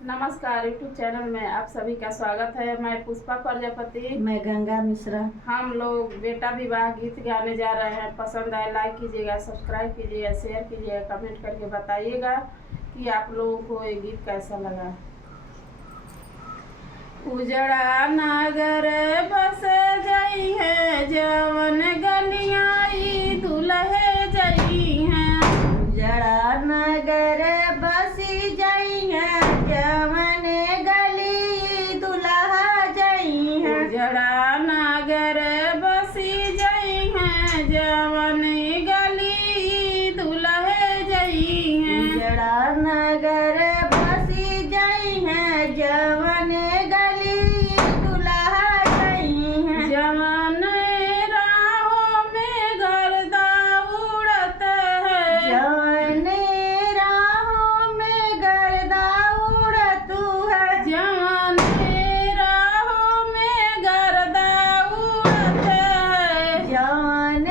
नमस्कार, YouTube channel में आप सभी का स्वागत है। मैं पुष्पा प्रजापति। मैं गंगा मिश्रा। हम लोग बेटा विवाह गीत गाने जा रहे हैं। पसंद आए लाइक कीजिएगा, सब्सक्राइब कीजिएगा, शेयर कीजिएगा, कमेंट करके बताइएगा कि आप लोगों को ये गीत कैसा लगा। उजड़ा नगर बस जई है जवन गलियाई दुल्हे जई हैं। उजड़ा नगर बसी जई है जवन गली दुल्हा जई है। उजड़ा नगर बसी जई हैं जवन गली दुल्हे जई हैं। उजड़ा नगर बसी जई है जवन गली दुल्हा जई है। जवन राहों में गर्दा उड़त है। जवन राहों में गर्दा उड़त है। जवन राहों में गर्दा उड़त है। जवन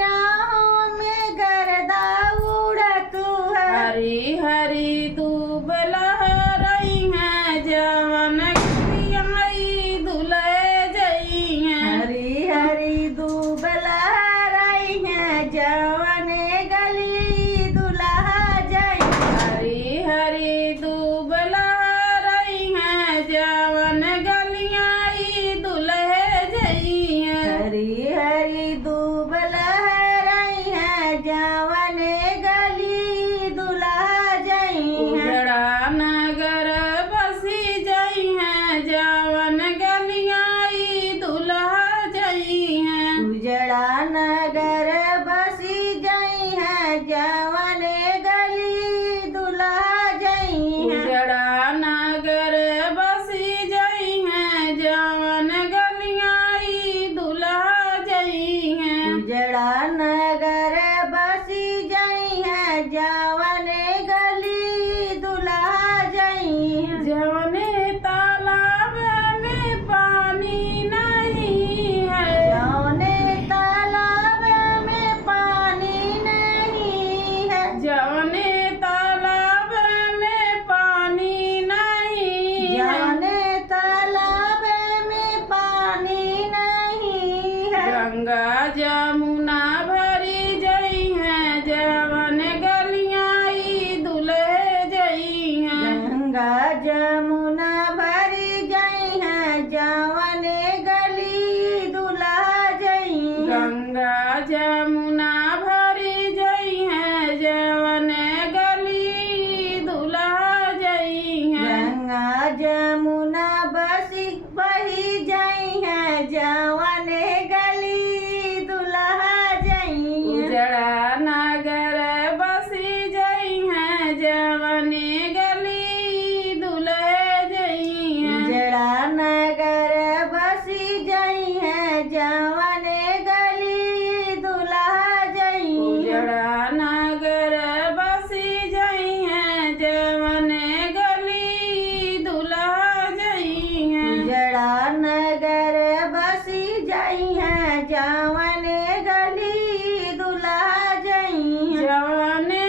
राहों में गर्दा उड़त है। हरी हरी दूब लहरई हैं जवन गलियाई दुल्हे जई हैं। हरी हरी दूब लहराई है जवन गली दुल्हा जई। हरी हरी दूब लहरई हैं जवन गलियाई दुल्हे जई हैं। हरी हरी दूब लहराई है जवन गली दुल्हा जई है। उजड़ा नगर बसी जई हैं जवन गलियाई दुल्हा जई हैं। उजड़ा नगर बसी जई है जवन गली दुल्हा जई है। उजड़ा नगर बसी जई हैं जवन गलियाई दुल्हा जई हैं। उजड़ा नगर बसी जई है जवन गली दुल्हा जई है। जवने तालाब में पानी नहीं है। जवने तालाब में पानी नहीं है। जवने तालाब में पानी नहीं है। जवने तालाब में पानी नहीं है। गंगा जमुना भरी जई हैं जवन गलियाई दुल्हे जई हैं। गंगा जमुना भरी जई है जवन गली दुल्हा जई है। गंगा जमुना भरी जई हैं जवन गली दुल्हा जई हैं। गंगा जमुना बसी बही जई है जवन गली दुल्हा जई है। उजड़ा नगर बसी जई हैं जवन गली दुल्हे जई हैं। उजड़ा नगर बसी जई है जवन गली दुल्हा जई है। उजड़ा नगर बसी जई हैं जवन गली दुल्हा जई हैं। उजड़ा नगर बसी जई है जवन गली दुल्हा जई है। जवने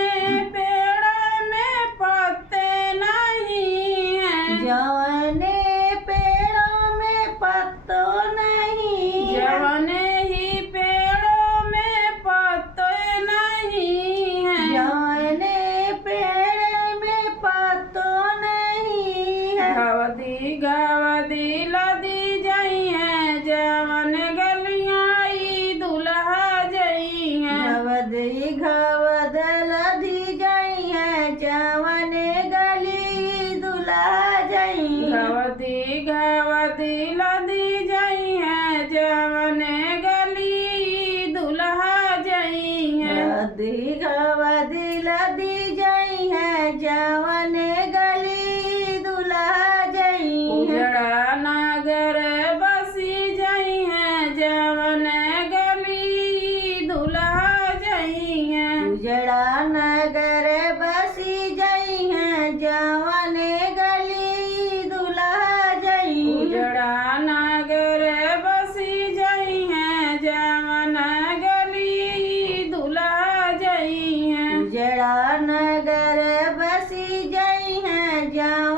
पेड़ में पत्ते नहीं हैं। जवने पेड़ों में पत्तों नहीं है। जवने ही पेड़ों में पत्ते नहीं हैं। जवने पेड़ में पत्तों नहीं है। घवदी घवदी लदी जई हैं जवन गलियाई दुल्हा जई हैं। घवदी घवद लधी जई है जवन गली दुल्हा जई है। घवदी घवदी लदी जई हैं जवन गली दुल्हा जई हैं। घवदी घवदी लधी जई है जवन गली दुल्हा जई है। उजड़ा नगर बसी जई हैं जवन गली दुल्हा जई हैं। उजड़ा नगर बसी जई है जवन गली दुल्हा जई है। उजड़ा नगर बसी जई हैं जवन गली दुल्हा जई हैं। उजड़ा नगर बसी जई है जवन